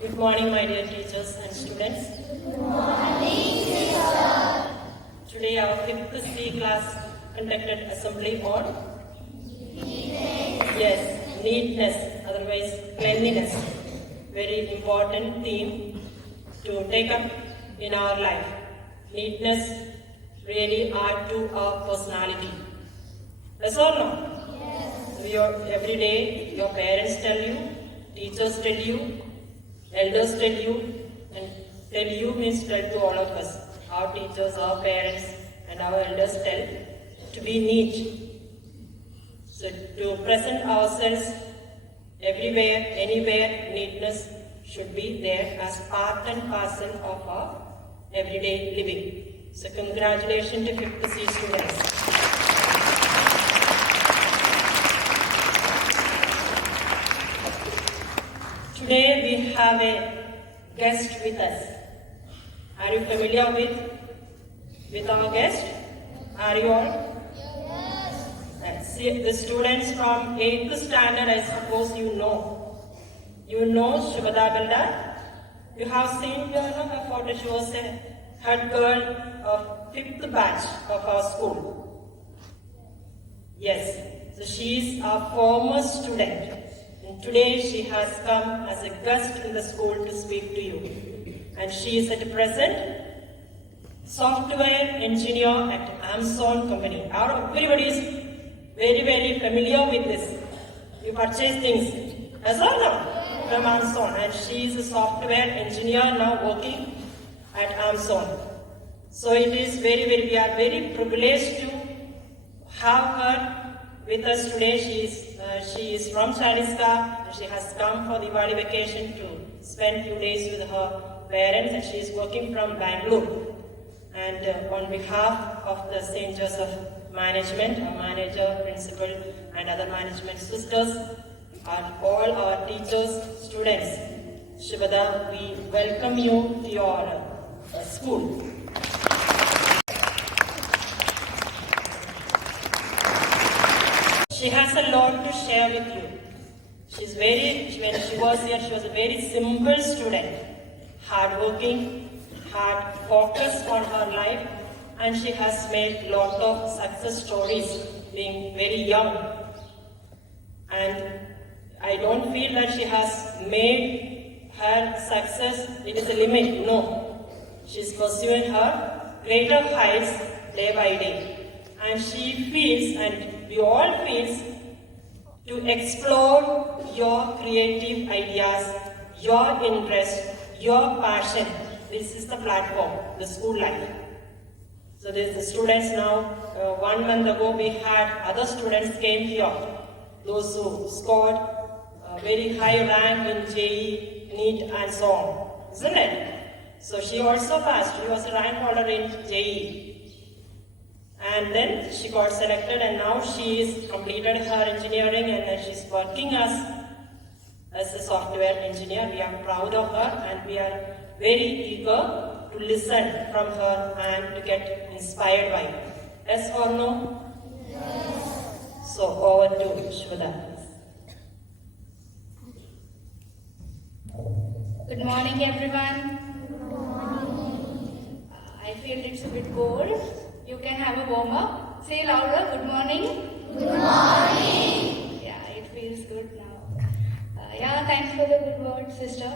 Good morning, my dear teachers and students. Good morning, teacher. Today our 5th C class conducted assembly on neatness, otherwise cleanliness. Very important theme to take up in our life. Neatness really add to our personality. Yes or no? Yes. Every day your parents tell you, teachers tell you, elders tell you, and tell you means tell to all of us. Our teachers, our parents, and our elders tell to be neat. So to present ourselves everywhere, anywhere, neatness should be there as part and parcel of our everyday living. So congratulations to 5th C students. Today we have a guest with us. Are you familiar with our guest? Are you all? Yes. See, the students from 8th standard, I suppose you know. You know Shubhada Beldar? You have seen her photo. She was a head girl of 5th batch of our school. Yes, so she is our former student. And today she has come as a guest in the school to speak to you. And she is at present software engineer at Amazon company. Everybody is very, very familiar with this. You purchase things, as well now, from Amazon. And she is a software engineer now working at Amazon. So it is very, we are very privileged to have her with us today. She is from Chhattisgarh, and she has come for Diwali vacation to spend few days with her parents, and she is working from Bangalore. And on behalf of the St. Joseph management, our manager, principal, and other management sisters, and all our teachers, students, Shubhada, we welcome you to your school. She has a lot to share with you. When she was here, she was a very simple student, hardworking, had focus on her life, and she has made lot of success stories being very young. And I don't feel that she has made her success, it is a limit, no. She's pursuing her greater heights day by day. And she feels, and we all feel, to explore your creative ideas, your interest, your passion. This is the platform, the school life. So there's the students now. 1 month ago we had other students came here. Those who scored a very high rank in JEE, NEET and so on. Isn't it? So she also passed. She was a rank holder in JEE. And then she got selected, and now she is completed her engineering, and then she's working as a software engineer. We are proud of her, and we are very eager to listen from her and to get inspired by her. Yes or no? Yes. So over to Shubhada. Good morning, everyone. Good morning. I feel it's a bit cold. You can have a warm up. Say louder. Good morning. Good morning. Yeah, it feels good now. Thanks for the good words, sister.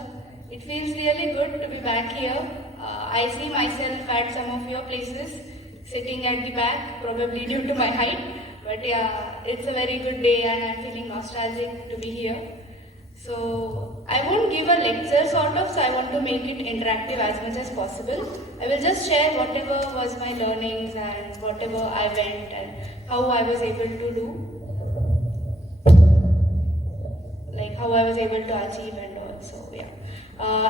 It feels really good to be back here. I see myself at some of your places, sitting at the back, probably due to my height. But yeah, it's a very good day, and I'm feeling nostalgic to be here. So I won't give a lecture sort of, so I want to make it interactive as much as possible. I will just share whatever was my learnings and whatever I went and how I was able to do, like how I was able to achieve and all. So yeah.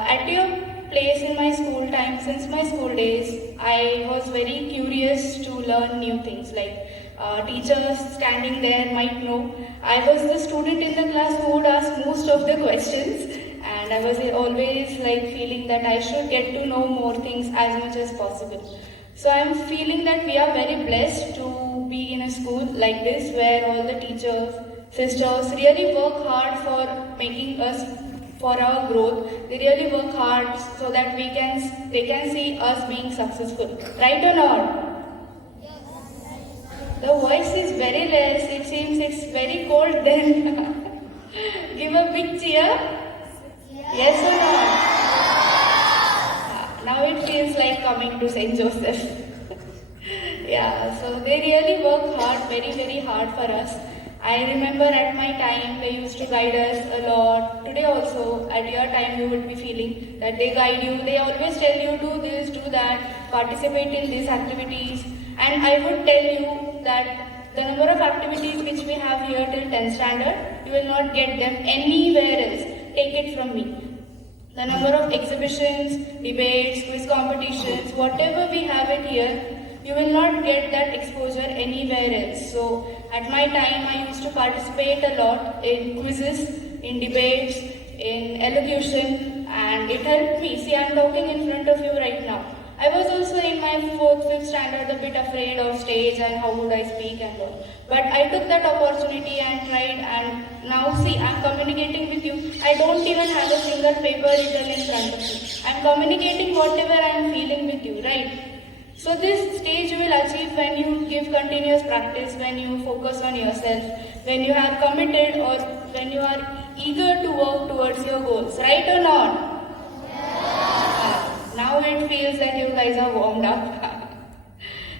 At your place in my school time, since my school days, I was very curious to learn new things. Like teachers standing there might know, I was the student in the class who would ask most of the questions, and I was always like feeling that I should get to know more things as much as possible. So I'm feeling that we are very blessed to be in a school like this, where all the teachers, sisters really work hard for making us for our growth. They really work hard so that they can see us being successful. Right or not? The voice is very less. It seems it's very cold then. Give a big cheer. Yes or no? Now it feels like coming to St. Joseph. Yeah, so they really work hard, very, very hard for us. I remember at my time they used to guide us a lot. Today also, at your time you would be feeling that they guide you. They always tell you do this, do that, participate in these activities. And I would tell you that the number of activities which we have here till 10th standard, you will not get them anywhere else. Take it from me. The number of exhibitions, debates, quiz competitions, whatever we have it here, you will not get that exposure anywhere else. So at my time, I used to participate a lot in quizzes, in debates, in elocution, and it helped me. See, I'm talking in front of you right now. I was also in my 4th, 5th standard a bit afraid of stage and how would I speak and all. But I took that opportunity and tried, and now see, I'm communicating with you. I don't even have a single paper written in front of me. I'm communicating whatever I'm feeling with you, right? So this stage you will achieve when you give continuous practice, when you focus on yourself, when you are committed or when you are eager to work towards your goals, right or not? Now it feels that you guys are warmed up.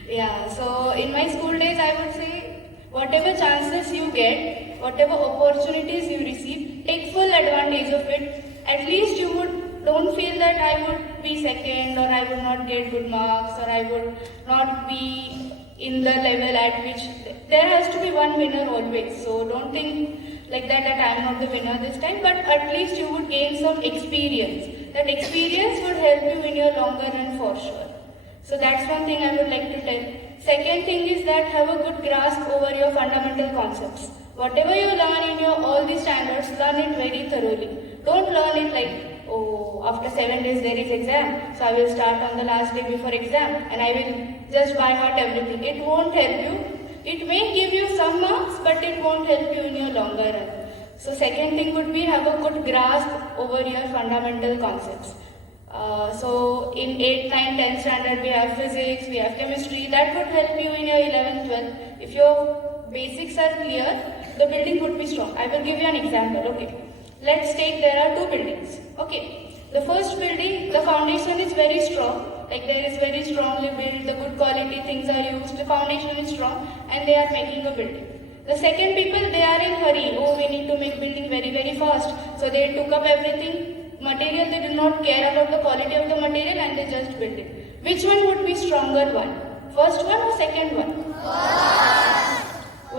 Yeah, so in my school days I would say whatever chances you get, whatever opportunities you receive, take full advantage of it. At least you don't feel that I would be second or I would not get good marks or I would not be in the level at which there has to be one winner always. So don't think like that I am not the winner this time, but at least you would gain some experience. That experience would help you in your longer run for sure. So that's one thing I would like to tell. Second thing is that have a good grasp over your fundamental concepts. Whatever you learn in your all these standards, learn it very thoroughly. Don't learn it like, oh, after 7 days there is exam, so I will start on the last day before exam and I will just by heart everything. It won't help you. It may give you some marks, but it won't help you in your longer run. So second thing would be have a good grasp over your fundamental concepts. So in 8th, 9th, 10th standard we have physics, we have chemistry. That would help you in your 11th, 12th. If your basics are clear, the building would be strong. I will give you an example. Okay. Let's take there are 2 buildings. Okay. The first building, the foundation is very strong. Like there is very strongly built, the good quality things are used, the foundation is strong and they are making a building. The second people, they are in hurry. Oh, we need to make building very, very fast. So they took up everything, material, they did not care about the quality of the material and they just built it. Which one would be stronger one? First one or second one?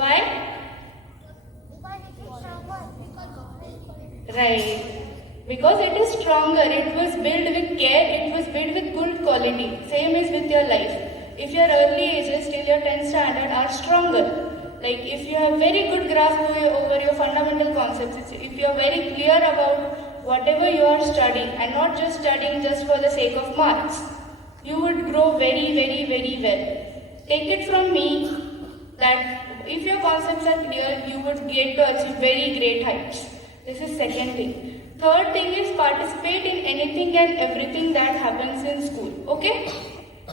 Why? Right. Because it is stronger, it was built with care, it was built with good quality. Same is with your life. If your early ages till your 10th standard are stronger, like if you have very good grasp over your fundamental concepts, if you are very clear about whatever you are studying and not just studying just for the sake of marks, you would grow very, very, very well. Take it from me that if your concepts are clear, you would get to achieve very great heights. This is second thing. Third thing is participate in anything and everything that happens in school. Okay?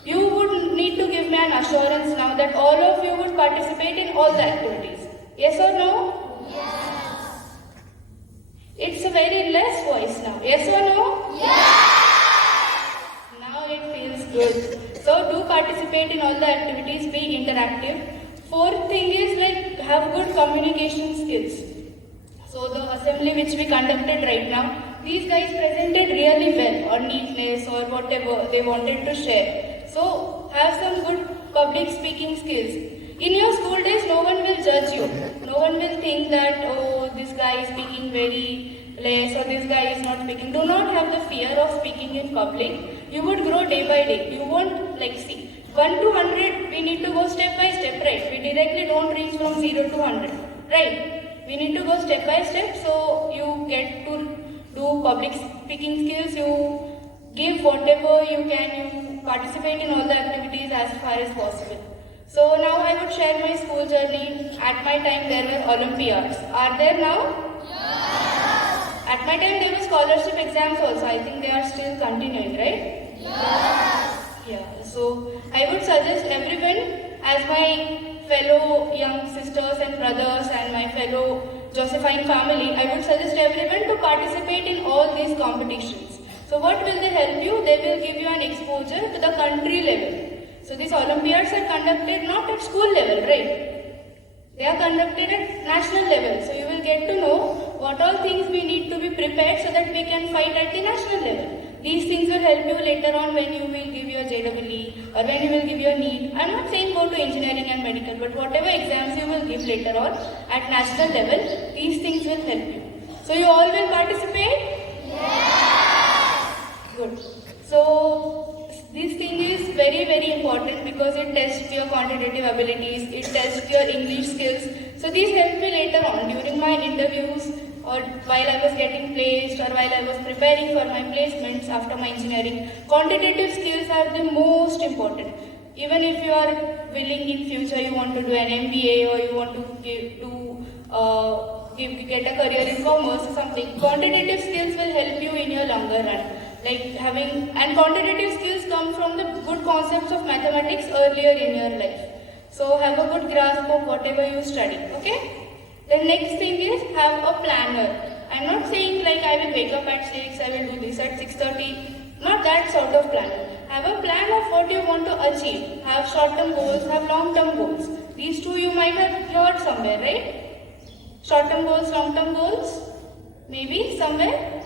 You would need to give me an assurance now that all of you would participate in all the activities. Yes or no? Yes. It's a very less voice now. Yes or no? Yes. Now it feels good. So do participate in all the activities, be interactive. Fourth thing is like have good communication skills. So the assembly which we conducted right now, these guys presented really well on neatness or whatever they wanted to share. So have some good public speaking skills. In your school days, no one will judge you. No one will think that, oh, this guy is speaking very less or this guy is not speaking. Do not have the fear of speaking in public. You would grow day by day. You won't like see. 1 to 100, we need to go step by step, right? We directly don't reach from 0 to 100, right? We need to go step by step, so you get to do public speaking skills, you give whatever you can, you participate in all the activities as far as possible. So now I would share my school journey. At my time there were Olympiads. Are there now? Yes. At my time there was scholarship exams also. I think they are still continuing, right? Yeah. So I would suggest everyone, as my fellow young sisters and brothers and my fellow Josephine family, I would suggest everyone to participate in all these competitions. So what will they help you? They will give you an exposure to the country level. So these Olympiads are conducted not at school level, right? They are conducted at national level. So you will get to know what all things we need to be prepared so that we can fight at the national level. These things will help you later on when you will give your JEE or when you will give your NEET. I am not saying go to engineering and medical, but whatever exams you will give later on at national level, these things will help you. So you all will participate? Good. So this thing is very, very important because it tests your quantitative abilities, it tests your English skills. So these help me later on during my interviews or while I was getting placed or while I was preparing for my placements after my engineering. Quantitative skills are the most important. Even if you are willing in future, you want to do an MBA or you want to get a career in commerce or something, quantitative skills will help you in your longer run. And quantitative skills come from the good concepts of mathematics earlier in your life. So have a good grasp of whatever you study, okay? The next thing is have a planner. I'm not saying like I will wake up at 6, I will do this at 6:30. Not that sort of planner. Have a plan of what you want to achieve. Have short-term goals, have long-term goals. These two you might have heard somewhere, right? Short-term goals, long-term goals? Maybe somewhere?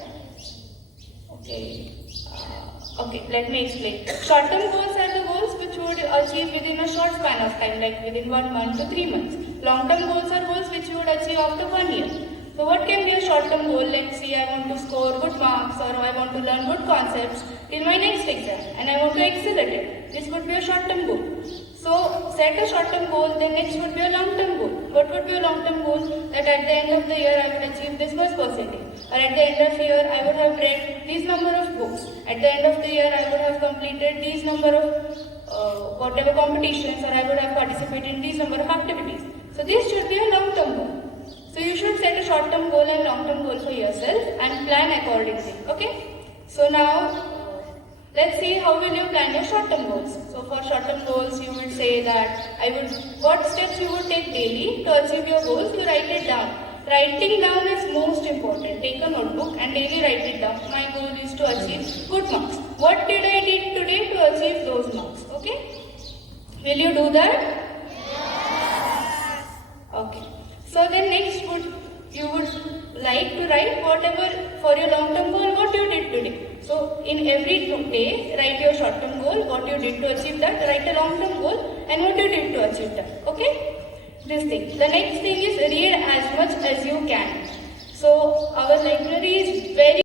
Okay, let me explain. Short-term goals are the goals which you would achieve within a short span of time, like within 1 month to 3 months. Long-term goals are goals which you would achieve after 1 year. So what can be a short-term goal? Like say I want to score good marks or I want to learn good concepts till my next exam and I want to excel at it. This could be a short-term goal. So set a short-term goal, then next would be a long-term goal. What would be a long-term goal? That at the end of the year I would achieve this much percentage. Or at the end of the year I would have read this number of books. At the end of the year I would have completed these number of whatever competitions or I would have participated in these number of activities. So this should be a long-term goal. So you should set a short-term goal and long-term goal for yourself and plan accordingly. Okay? So now let's see how will you plan your short-term goals. So for short-term goals, you would say that what steps you would take daily to achieve your goals, you write it down. Writing down is most important. Take a notebook and daily write it down. My goal is to achieve good marks. What did I did today to achieve those marks? Okay? Will you do that? Okay. So then next you would like to write whatever for your long-term goal, what you did today. So in every day, write your short-term goal, what you did to achieve that, write a long-term goal and what you did to achieve that. Okay? This thing. The next thing is read as much as you can. So our library is very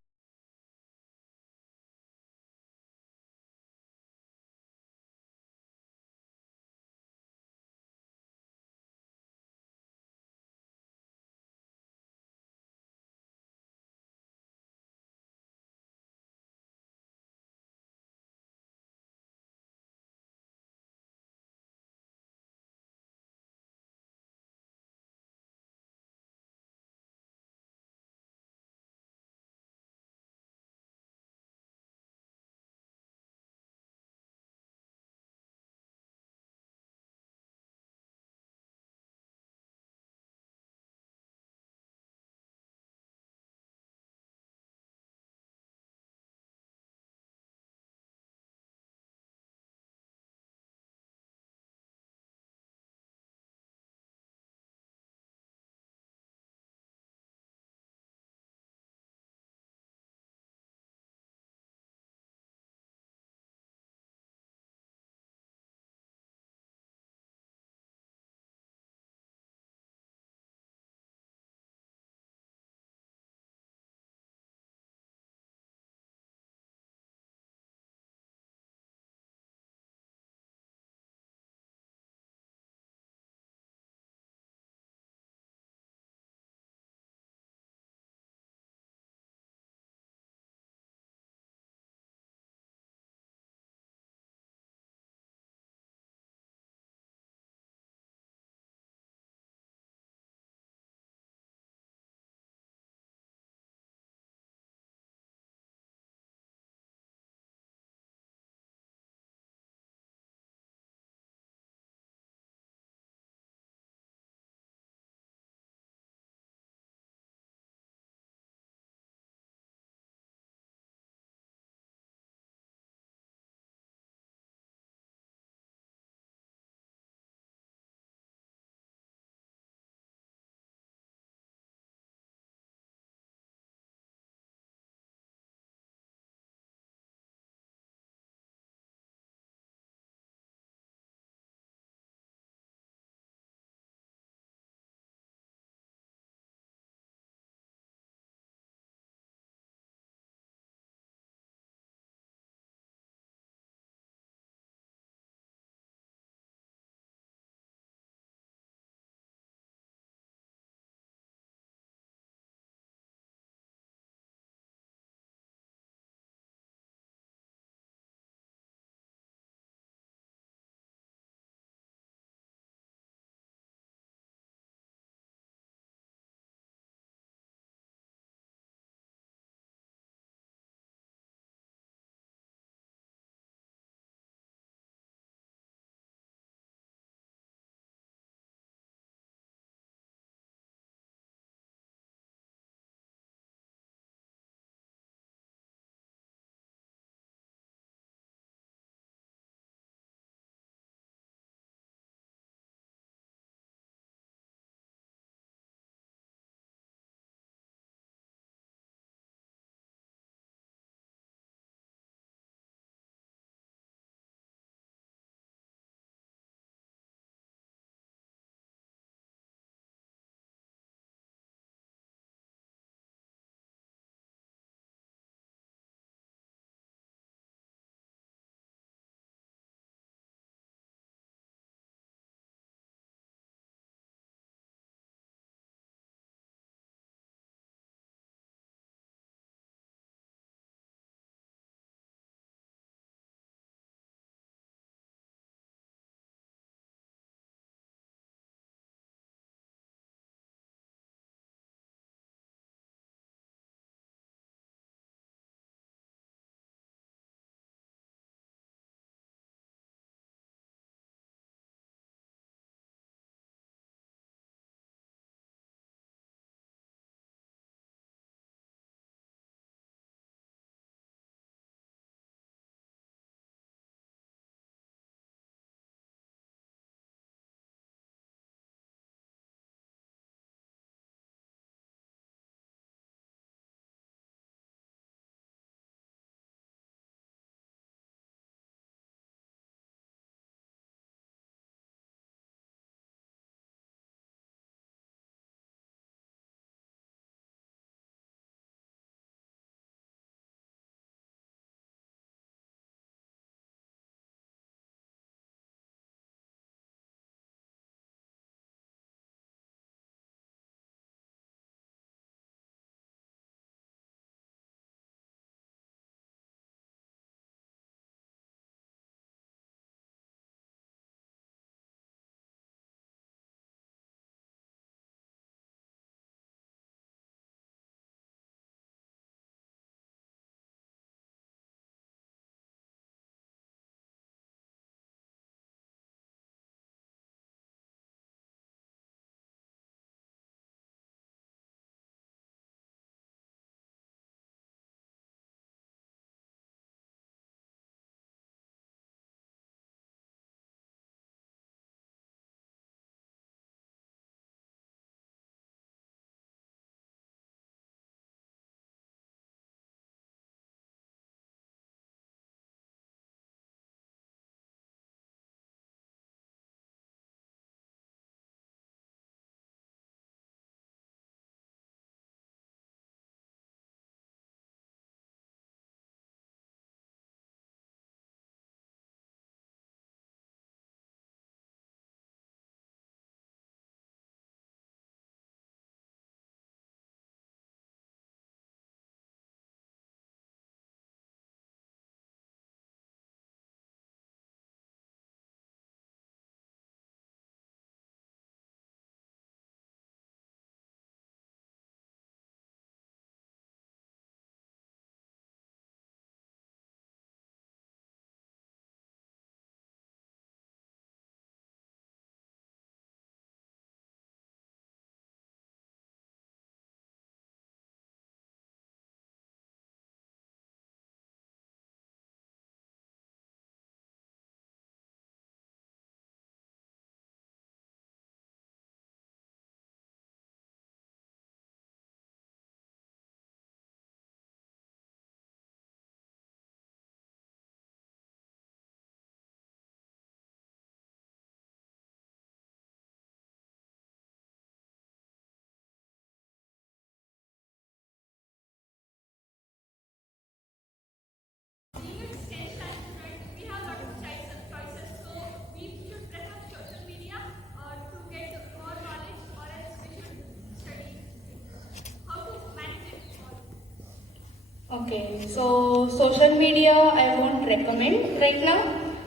Okay, so social media I won't recommend right now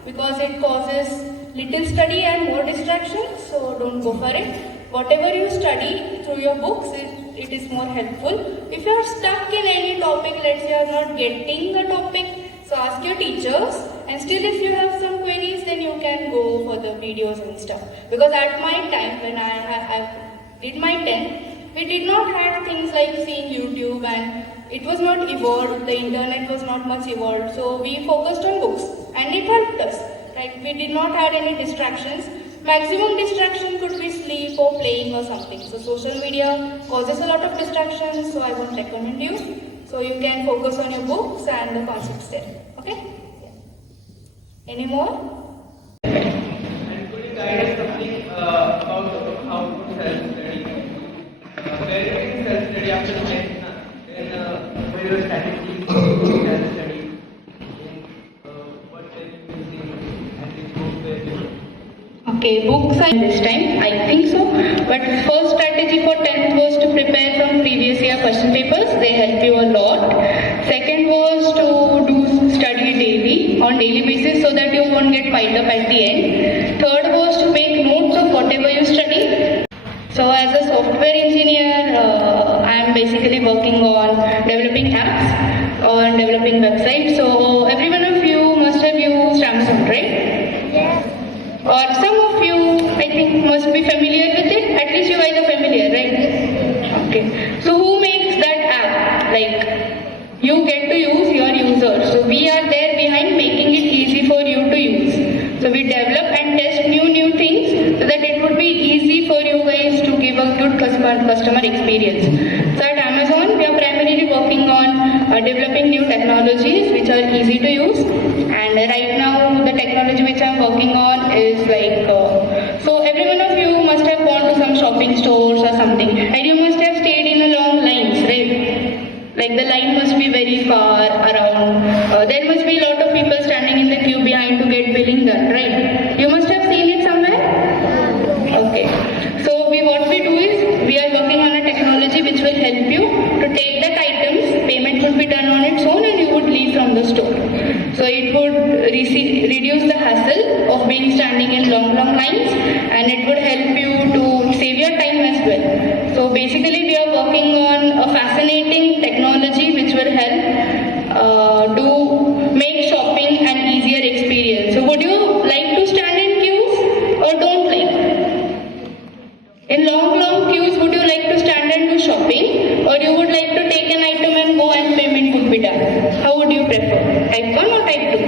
because it causes little study and more distraction, so don't go for it. Whatever you study through your books, it is more helpful. If you are stuck in any topic, let's say you are not getting the topic, so ask your teachers, and still if you have some queries, then you can go for the videos and stuff. Because at my time, when I did my 10th, we did not have things like seeing YouTube, and it was not evolved, the internet was not much evolved, so we focused on books and it helped us. Right? We did not have any distractions. Maximum distraction could be sleep or playing or something. So social media causes a lot of distractions, so I won't recommend you. So you can focus on your books and the concepts there. Okay? Yeah. Any more? And could you guide us something about how to self-study? Where do you self-study after 10th? Then what are your strategies to self-study? What were you using and which books were you? Okay, books I this time, I think so. But first strategy for 10th was to prepare from previous year question papers. They help you a lot. Second was to do study daily, on daily basis, so that you won't get piled up at the end. Third was to make notes of whatever you study. So as a software engineer, I am basically working on developing apps, on developing websites. So every one of you must have used Amazon, right? Yes. Or some of you, I think, must be familiar with it. At least you guys are familiar, right? Okay. So who makes that app? Like, you get to use your users. So we are there behind making it easy for you to use. So we develop and test new things so that it would be easy for you guys to give a good customer experience. So at Amazon, we are primarily working on developing new technologies which are easy to use. And right now, the technology which I am working on is like, so every one of you must have gone to some shopping stores or something, and you must have stayed in a long lines, right? Like the line must be very far around. There must be a lot of people standing in the queue behind to get billing done, right? You must have seen it somewhere? Okay. So what we do is, we are working on a technology which will help you to take that items, payment would be done on its own, and you would leave from the store. So it would reduce the hassle of being standing in long lines, and it would help you to save your time as well. So basically we are working on a fascinating technology which will help to make shopping an easier experience. So would you like to stand in queues or don't like? In long queues, would you like to stand and do shopping, or you would like to take an item and go and payment could be done? How would you prefer? Type 1 or type 2?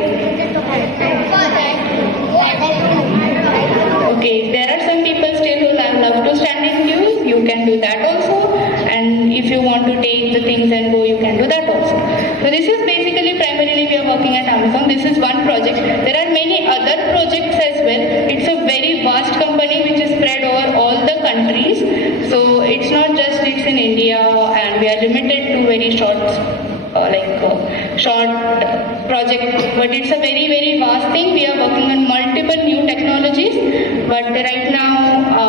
Okay, there are some people still who love to stand in queues. You can do that also, and if you want to take the things and go, you can do that also. So this is basically primarily we are working at Amazon. This is one project. There are many other projects as well. It's a very vast company which is spread over all the countries. So it's not just it's in India, and we are limited to very short project, but it's a very vast thing. We are working on multiple new technologies, but right now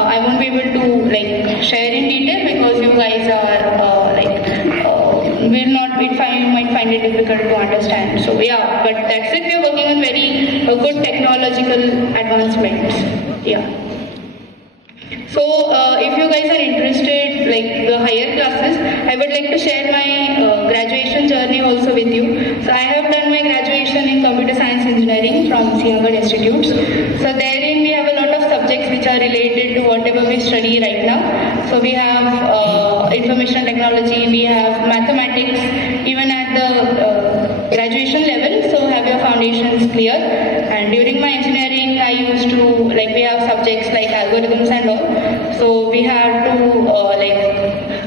I won't be able to share in detail because you guys are you might find it difficult to understand. So yeah, but that's it. We are working on very good technological advancements. Yeah. So if you guys are interested, like the higher classes, I would like to share my graduation journey also with you. So I have done my graduation in computer science engineering from Singhad Institutes. So therein we have a lot of subjects which are related to whatever we study right now. So we have information technology, we have mathematics, even at the graduation level. So have your foundations clear. And during my engineering, I used to we have subjects like algorithms and all. So we have to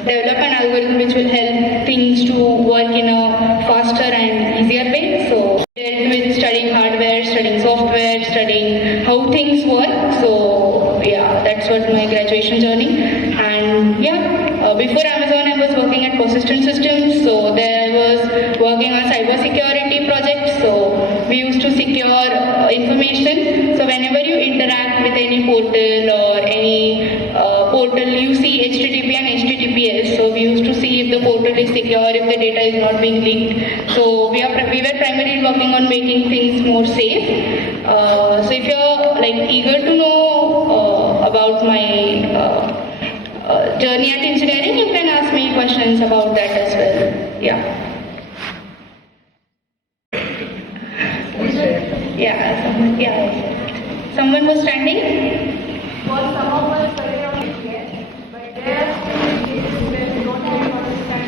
develop an algorithm which will help things to work in a faster and easier way. So dealt with studying hardware, studying software, studying how things work. So yeah, that's what my graduation journey. And yeah, before Amazon I was working at Persistent Systems. So there I was working on cyber security projects. So we used to secure information. So whenever you interact with any portal or any portal, you see HTTP and HTTPS. So we used to see if the portal is secure, if the data is not being leaked. So we were primarily working on making things more safe. So if you're eager to know about my journey at engineering, you can ask me questions about that as well. Yeah. Someone was standing? Was some of us studying on it, but there are still cases where we don't even understand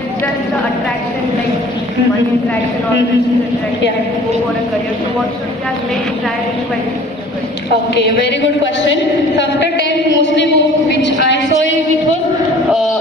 it's just the attraction, like money attraction or business attraction, go for a career. So what should be our main priority by choosing a career? Okay, very good question. So after 10, mostly which I saw it was,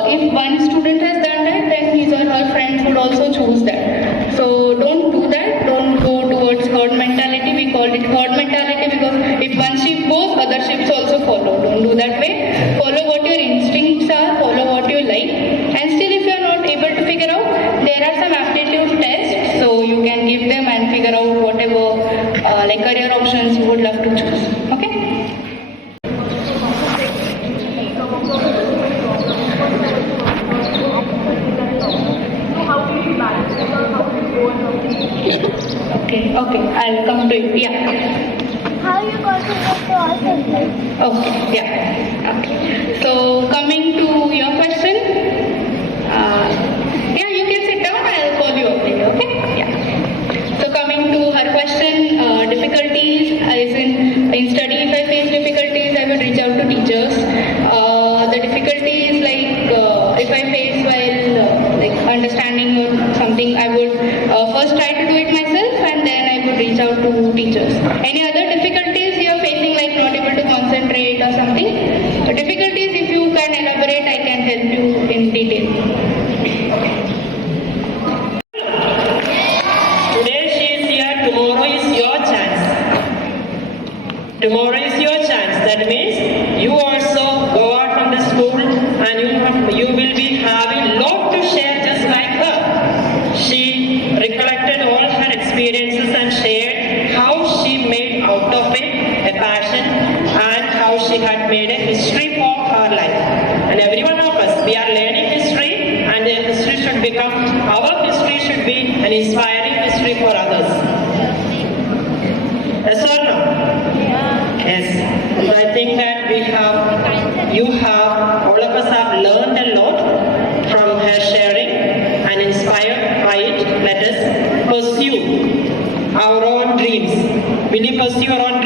if one student has done that, then his or her friends would also choose that. So don't do that. Don't go towards herd mentality. We call it herd mentality because if one ship goes, other ships also follow. Don't do that way. Follow what your instincts are. Follow what you like. And still, if you are not able to figure out, there are some aptitude tests. So you can give them and figure out whatever career options you would love to choose. Okay. Okay, I'll come to it. Yeah. How you contribute to our subject? Okay, yeah. Okay. So coming to your question, you can sit down. I'll call you up later. Okay. Yeah. So coming to her question, difficulties as in study. If I face difficulties, I would reach out to teachers. The difficulties if I face while understanding or something, I would first try to do it myself and then I would reach out to teachers. Any other difficulties you are facing, like not able to concentrate or something? Difficulties, if you can elaborate, I can help you in detail. Today she is here, tomorrow is your chance. Tomorrow is your chance. That means you also go out from the school and you will be having lot to share just like her. She recollected all her experiences and shared how she made out of it a passion and how she had made a history for her life. And every one of us, we are learning history and the history should become, our history should be an inspiring history for others. Yes or no? Yes. So I think that all of us have learned a lot from her sharing and inspired by it. Let us pursue our own dreams. Will you pursue your own